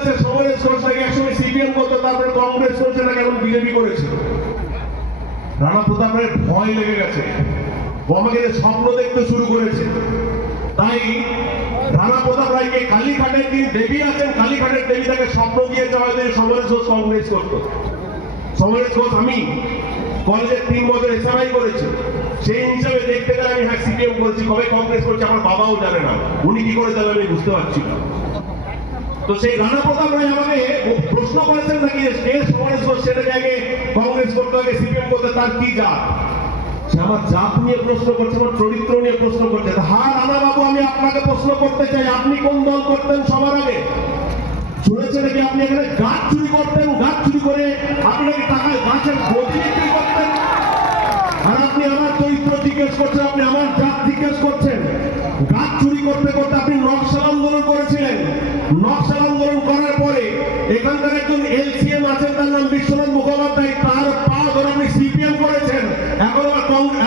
বলেছে সমরেশ ঘোষ নাকি একসময় সিপিএম করতো, তারপরে কংগ্রেস করেছে, নাকি এখন বিজেপি করেছে। রানা প্রতাপ রায়ের ভয় লেগে গেছে, ও আমাকে স্বপ্ন দেখতে শুরু করেছে। তাই রানা প্রতাপ রায়কে কালীঘাটের দিন দেবী আছেন, কালীঘাটের দেবী তাকে স্বপ্ন দিয়েছে হয়তো সমরেশ ঘোষ কংগ্রেস করতো। সমরেশ ঘোষ আমি কলেজের 3 বছর এসআরআই করেছি, সেই হিসাবে দেখতে গেলে আমি হ্যাঁ সিপিএম করেছি, কবে কংগ্রেস করছি আমার বাবাও জানে না, উনি কি করে জানেন আমি বুঝতে পারছি না। তো সেই রানা প্রতাপ রায় আমাকে প্রশ্ন করেছেন নাকি কে সমরেশ ঘোষ সেটাকে আগে কংগ্রেস করতে আগে সিপিএম করতে, তার কি জাত? সে আমার জাত নিয়ে প্রশ্ন করছে, আমার চরিত্র নিয়ে প্রশ্ন করছে। হ্যাঁ রানা বাবু, আমি আপনাকে প্রশ্ন করতে চাই, আপনি কোন দল করতেন সবার আগে? শুনেছে নাকি আপনি এখানে গাছ চুরি করতেন, গাছ চুরি করে আপনি নাকি টাকায় গাছের গতি বিক্রি করতেন? আর আপনি আমার চরিত্র জিজ্ঞেস করছেন, আপনি আমার জাত জিজ্ঞেস করছেন। গাছ চুরি করতে করতে আপনি নকশাল আন্দোলন করেছিলেন। নকশাল আন্দোলন করার পরে এখানকার একজন এলসিএম আছেন, তার নাম বিশ্বনাথ মুখোপাধ্যায়, তার পা ধরে আপনি সিপিএম করেছেন।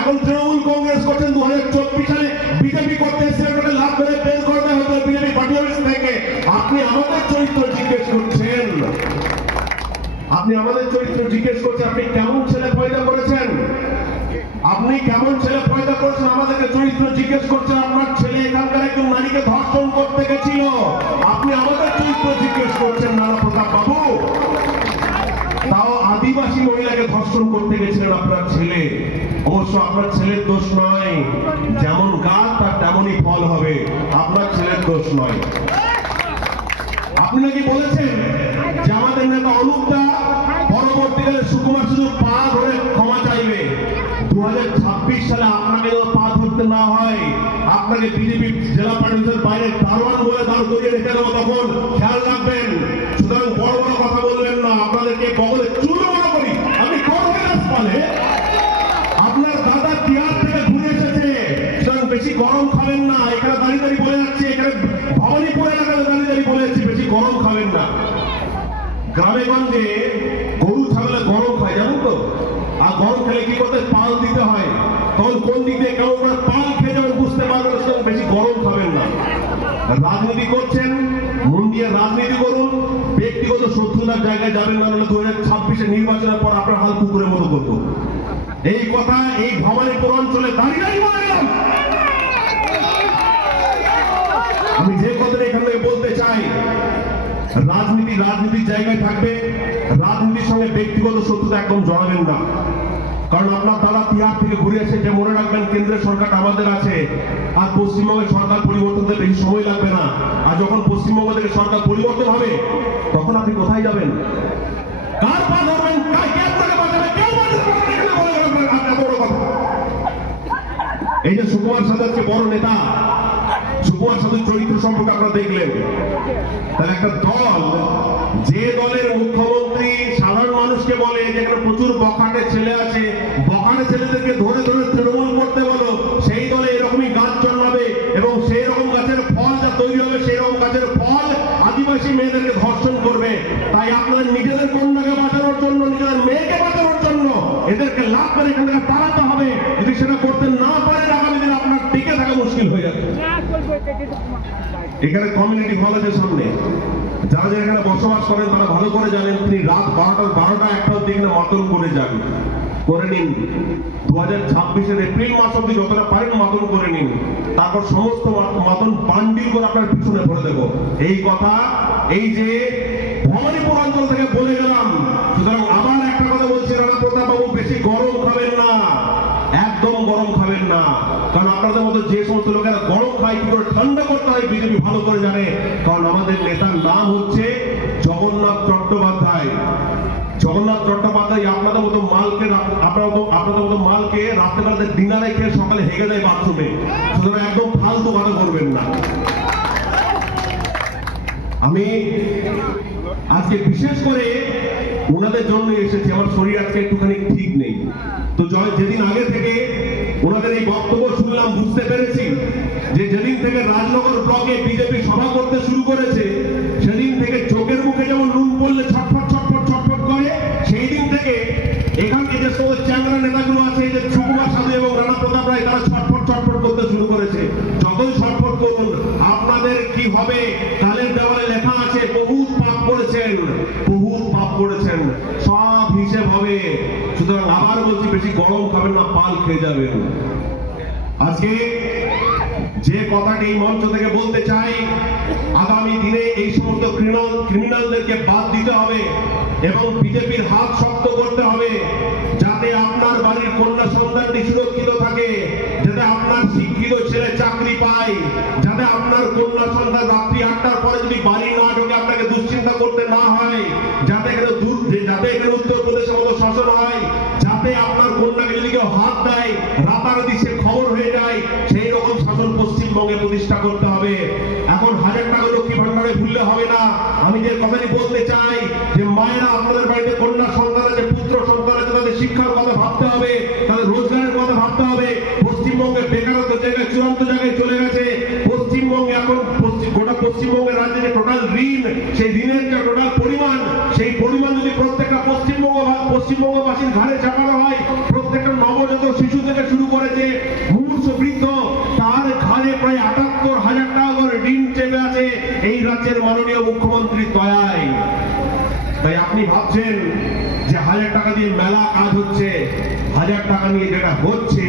এখন তৃণমূল কংগ্রেস করছেন। 2024 সালে বিজেপি করতে এসে লাভ করে বের করতে হতো বিজেপি পার্টি অফিস থেকে। আপনি আমাদের চরিত্র জিজ্ঞেস করছেন, আপনি আমাদের চরিত্র জিজ্ঞেস করছেন। আপনি কেমন ছেলে পয়দা করেছেন, আপনি কেমন ছেলে পয়দা করেছেন আমাদেরকে চরিত্র জিজ্ঞেস করছেন। আপনার ছেলে এখানকার একজন নারীকে ধর্ষণ করতে গেছিল, আপনি আমাদের চরিত্র জিজ্ঞেস করছেন রানা প্রতাপ বাবু। তাও আদিবাসী মহিলাকে ধর্ষণ করতে গেছিলেন আপনার ছেলে। অবশ্য আপনার ছেলের দোষ নয়, যেমন গাছ তার তেমনই ফল হবে, আপনার ছেলের দোষ নয়। আপনি নাকি বলেছেন যে আমাদের নেতা অরূপদা পরবর্তীকালে সুকুমার শুধু পা ধরে ক্ষমা চাইবে। 2026 সালে আপনাকে পা ধরতে না হয়, আপনাকে বিজেপি জেলা পার্টির বাইরে দারোয়ান বলে দাঁড় করিয়ে রেখে দেবো, তখন খেয়াল রাখবেন। সুতরাং বড় বড় কথা বলবেন না, আপনাদেরকে বগলে চুল বড় করি। আপনি বলে আপনার দাদা বিহার থেকে ঘুরে এসেছে, সুতরাং বেশি গরম খাবেন না। এখানে দাঁড়িয়ে দাঁড়িয়ে বলে যাচ্ছে, এখানে ভবানীপুর এলাকাতে দাঁড়িয়ে দাঁড়িয়ে বলে যাচ্ছে বেশি গরম খাবেন না। গ্রামে গঞ্জে গরু ছাগলে গরম খায় জানেন তো, আর গরম খেলে কি করতে পাল দিতে হয়, তখন কোন দিক দিয়ে কেমন করে পাল খেয়ে যাবেন বুঝতে পারবেন। সুতরাং বেশি গরম খাবেন না। রাজনীতি করছেন, মন দিয়ে রাজনীতি করুন, ব্যক্তিগত শত্রুতার জায়গায় যাবেন না, হলে 2026 নির্বাচনের পর আপনার হাল কুকুরের মতো করবো। এই কথা এই ভবানীপুর অঞ্চলে দাঁড়িয়ে বলে গেলাম। আমি যে কথাটা এখান থেকে বলতে চাই, রাজনীতির জায়গায় থাকবে, রাজনীতির সঙ্গে ব্যক্তিগত শত্রুতা একদম জড়াবেন না। কারণ আপনার দাদা তিহার থেকে ঘুরে এসেছে, মনে রাখবেন কেন্দ্রের সরকারটা আমাদের আছে, আর পশ্চিমবঙ্গের সরকার পরিবর্তন হতে বেশি সময় লাগবে না। আর যখন পশ্চিমবঙ্গ থেকে সরকার পরিবর্তন হবে, তখন আপনি কোথায় যাবেন, কার পা ধরবেন, কে আপনাকে বাঁচাবে, কেউ বাঁচাবে না। বড় কথা, এই যে সুকুমার সাধু হচ্ছে বড় নেতা, সুকুমার সাধুর চরিত্র সম্পর্কে আপনারা দেখলেন। তাহলে একটা দল, যে দলের মুখ্যমন্ত্রী সাধারণ মানুষকে বলে যে এখানে প্রচুর বখাটে ছেলে আছে, বখাটে ছেলেদেরকে ধরে ধরে তৃণমূল করতে বলো, সেই দলে এরকমই গাছ জন্মাবে এবং সেই রকম গাছের ফল যা তৈরি হবে, সেই রকম গাছের ফল আদিবাসী মেয়েদেরকে ধর্ষণ করবে। তাই আপনাদের নিজেদের কন্যাকে বাঁচানোর জন্য, নিজেদের মেয়েকে বাঁচানোর জন্য এদেরকে লাভ করে এখান থেকে তাড়াতে হবে। যদি সেটা করতে না পারেন, আগামী দিনে আপনার টিকে থাকা মুশকিল হয়ে যাবে। এখানে কমিউনিটি হল আছে সামনে, যারা যারা এখানে বসবাস করেন তারা ভালো করে জানেন, তিনি রাত 12টা 1টা অব্দি এখানে মাতন করে যান, করে নিন। 2026 এপ্রিল মাস অব্দি যতটা পারেন মাতন করে নিন, তারপর সমস্ত মাতন বান্ডিল করে আপনার পিছনে ভরে দেবো। এই কথা এই যে ভবানীপুর অঞ্চল থেকে বলে গেলাম। সুতরাং আবার একটা কথা বলছি, রানা প্রতাপ বাবু বেশি গরম খাবেন না, একদম গরম খাবেন না। কারণ আপনাদের মতো যে সমস্ত লোকেরা গরম খায়, কি করে ঠান্ডা করতে হয় বিজেপি ভালো করে জানে। কারণ আমাদের নেতার নাম হচ্ছে জগন্নাথ চট্টোপাধ্যায়। জগন্নাথ চট্টোপাধ্যায় আপনাদের মতো মালকে রাত্রেবেলাতে ডিনারে খেয়ে সকালে হেগে দেয় বাথরুমে। সুতরাং একদম ফালতু কথা করবেন না। আমি আজকে বিশেষ করে ওনাদের জন্য এসেছি, আমার শরীর আজকে একটুখানি ঠিক নেই। তো যেদিন আগে থেকে ওনাদের এই বক্তব্য শুনলাম, বুঝতে পেরেছি যে যেদিন থেকে রাজনগর ব্লকে বিজেপি সভা করতে শুরু করেছে, সেদিন থেকে চোখের মুখে যেমন নুন পড়লে ছটফট ছটফট ছটফট করে, সেই দিন থেকে এখানকে যে সমস্ত চ্যাংড়া নেতাগুলো আছে, যে সুকুমার সাধু এবং রানা প্রতাপ রায়, তারা ছটফট ছটফট করতে শুরু করেছে। যতই ছটফট করুন, আপনাদের কি হবে? কালের দেওয়ালে লেখা আছে, বহু পাপ রকম খাবেন না, পাল খেয়ে যাবেন। আজকে যে কথাটি এই মঞ্চ থেকে বলতে চাই, আগামী দিনে এই সমস্ত ক্রিমিনালদেরকে বাদ দিতে হবে এবং বিজেপির হাত শক্ত করতে হবে, যাতে আপনার বাড়ির কন্যা সন্তানটি সুরক্ষিত থাকে, যাতে আপনার শিক্ষিত ছেলে চাকরি পায়, যাতে আপনার কন্যা সন্তান রাত্রি 8টার পরে যদি বাড়ি না ঢোকে আপনাকে দুশ্চিন্তা করতে না হয়, যাতে এখানে উত্তরপ্রদেশের মতো শাসন হয়, যাতে আপনার কন্যাকে যদি কেউ হাত দেয় রাতারাতি সে খবর হয়ে যায়, সেই রকম শাসন পশ্চিমবঙ্গে প্রতিষ্ঠা করতে হবে। এখন 1000 টাকা লক্ষ্মী ভান্ডারে ভুললে হবে না। আমি যে কথাটি বলতে চাই যে মায়েরা, আপনাদের বাড়িতে কন্যা সন্তান আছে, পুত্র সন্তান আছে, তাদের শিক্ষার কথা ভাবতে হবে, তাদের রোজগারের কথা ভাবতে হবে। পশ্চিমবঙ্গে বেকারত্ব জায়গায় চূড়ান্ত জায়গায় চলে গেছে। পশ্চিমবঙ্গে এখন গোটা পশ্চিমবঙ্গের রাজ্যে যে টোটাল ঋণ, সেই ঋণের যে টোটাল পরিমাণ, সেই পরিমাণ যদি প্রত্যেকটা পশ্চিমবঙ্গবাসীর ঘাড়ে চাপানো হয়, প্রত্যেকটা নবজাত শিশু থেকে শুরু করে যে মুমূর্ষু বৃদ্ধ, তার ঘাড়ে প্রায় ৭৮,০০০ টাকা করে ঋণ চেপে আছে এই রাজ্যের মাননীয় মুখ্যমন্ত্রীর দয়ায়। তাই আপনি ভাবছেন যে 1000 টাকা দিয়ে মেলা কাজ হচ্ছে, 1000 টাকা নিয়ে যেটা হচ্ছে,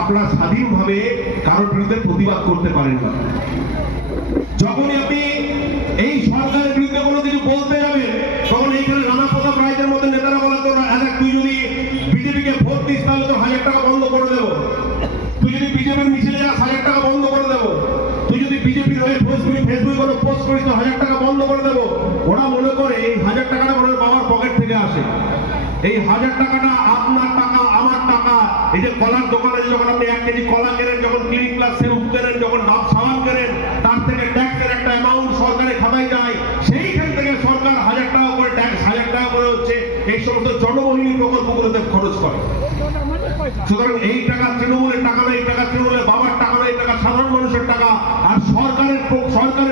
আপনারা স্বাধীনভাবে কারোর বিরুদ্ধে প্রতিবাদ করতে পারেন না। যখনই আপনি এই সরকারের বিরুদ্ধে কোনো কিছু বলতে যাবেন, তখন এইখানে রানা প্রতাপ রায়দের মতো নেতারা বলে, তোর তুই যদি বিজেপিকে ভোট দিস তাহলে তো 1000 টাকা বন্ধ করে দেবো, তুই যদি বিজেপির মিছিলে যাস 1000 টাকা বন্ধ করে দেবো, তুই যদি বিজেপির হয়ে ফেসবুকে কোনো পোস্ট করিস তো 1000 টাকা বন্ধ করে দেবো। ওরা মনে করে এই 1000 টাকাটা ওনার বাবার পকেট থেকে আসে। এই 1000 টাকাটা আপনার টাকা, আমার টাকা। এই যে কলার দোকানে যখন আপনি 1 কেজি কলা কেনেন, যখন ক্লিনিক প্লাস শ্যাম্পু কেনেন, যখন ডাব সাবান কেনেন, তার থেকে ট্যাক্সের একটা অ্যামাউন্ট সরকারের খাতায় যায়, সেইখান থেকে সরকার 1000 টাকা করে ট্যাক্স, 1000 টাকা করে হচ্ছে এই সমস্ত জনমোহিনী প্রকল্পগুলোতে খরচ করে। সুতরাং এই টাকা তৃণমূলের টাকা না, এই টাকা তৃণমূলের বাবার টাকা না, এই টাকা সাধারণ মানুষের টাকা। আর সরকারের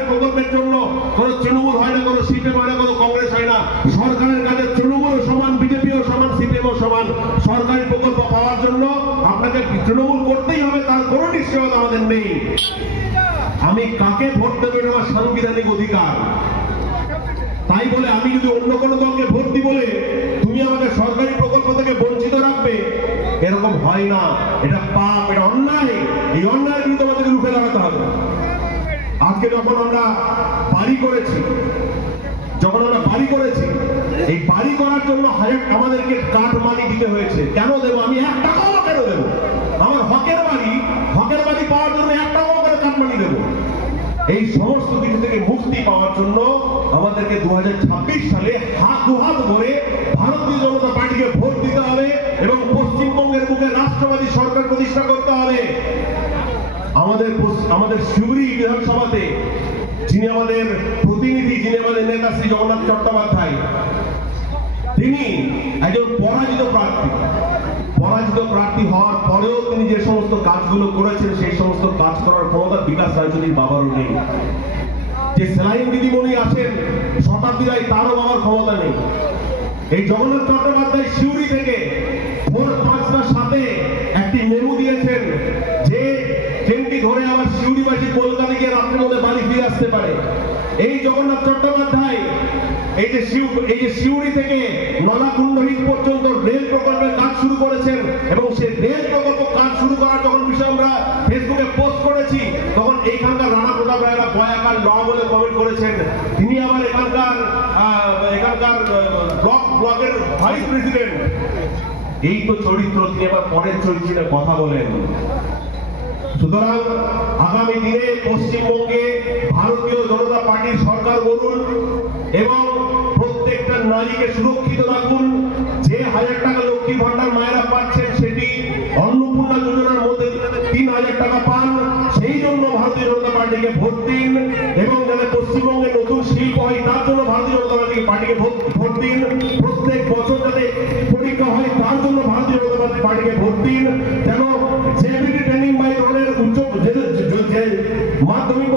প্রকল্পের জন্য কোনো তৃণমূল হয় না, কোনো সিপিএম হয় না, কোনো কংগ্রেস হয় না। সরকারের কাছে তৃণমূলও সমান, বিজেপিও সমান, সিপিএমও সমান। সরকারি প্রকল্প পাওয়ার জন্য আপনাকে তৃণমূল করতেই হবে, তার কোনো নিশ্চয়তা আমাদের নেই। আমি কাকে ভোট দেবো এটা আমার সাংবিধানিক অধিকার। তাই বলে আমি যদি অন্য কোনো দলকে ভোট দিই বলে তুমি আমাকে সরকারি প্রকল্প থেকে বঞ্চিত রাখবে, এরকম হয় না। এটা পাপ, এটা অন্যায়। এই অন্যায়ের বিরুদ্ধে আমাদেরকে রুখে দাঁড়াতে হবে। আজকে যখন আমরা বাড়ি করেছি, এই বাড়ি করার জন্য আমাদেরকে কাঠ মানি দিতে হয়েছে। কেন দেবো? আমি 1 টাকাও কেন দেবো? আমার হকের বাড়ি পাওয়ার জন্য 1 টাকাও কেন কাঠ মানি দেবো? এই সমস্ত কিছু থেকে মুক্তি পাওয়ার জন্য আমাদেরকে 2026 সালে দুহাত ভরে ভারতীয় জনতা পার্টিকে ভোট দিতে হবে এবং পশ্চিমবঙ্গের বুকে রাষ্ট্রবাদী সরকার প্রতিষ্ঠা করতে হবে। আমাদের শিউরি বিধানসভাতে যিনি আমাদের প্রতিনিধি, যিনি আমাদের নেতা শ্রী জগন্নাথ চট্টোপাধ্যায়, তিনি একজন পরাজিত প্রার্থী হওয়ার পরেও তিনি যে সমস্ত কাজগুলো করেছেন, সেই সমস্ত কাজ করার ক্ষমতা বিকাশ রায়চৌধুরীর বাবারও নেই। যে সেলাইন দিদিমণি আছেন শতাব্দীরাই, তারও বাবার ক্ষমতা নেই। এই জগন্নাথ চট্টোপাধ্যায় শিউরি থেকে ভোর 5টার সাথে একটি মেমু দিয়েছেন যে ট্রেনটি ধরে আবার শিউরিবাসী কলকাতা গিয়ে রাত্রের মধ্যে বাড়ি ফিরে আসতে পারে। এই জগন্নাথ চট্টোপাধ্যায় এই যে শিউরি থেকে নলাকুণ্ডহিত পর্যন্ত রেল প্রকল্পের কাজ শুরু করেছেন এবং সেই রেল প্রকল্প কাজ শুরু করার যখন বিষয়ে আমরা ফেসবুকে পোস্ট করেছি, তখন এইখানকার রানা প্রতাপ রায়রা বয়াকার ল বলে কমেন্ট করেছেন। তিনি আবার এখানকার ব্লকের ভাইস প্রেসিডেন্ট। এই তো চরিত্র। তিনি আবার পরের চরিত্রে কথা বলেন। সুতরাং আগামী দিনে পশ্চিমবঙ্গে ভারতীয় জনতা পার্টির সরকার গড়ুন এবং প্রত্যেকটা নারীকে সুরক্ষিত রাখুন। যে 1000 টাকা লক্ষ্মী ভান্ডার মায়েরা পাচ্ছেন, সেটি অন্নপূর্ণা যোজনার মধ্যে 3000 টাকা পান। সেই জন্য ভারতীয় জনতা পার্টিকে ভোট দিন এবং যাতে পশ্চিমবঙ্গে নতুন শিল্প হয়, তার জন্য ভারতীয় জনতা পার্টিকে ভোট দিন। প্রত্যেক বছর যাতে পরীক্ষা হয়, তার জন্য ভারতীয় জনতা পার্টিকে ভোট দিন। যেন জেবিটি ট্রেনিং বাই ধরনের মাধ্যমিক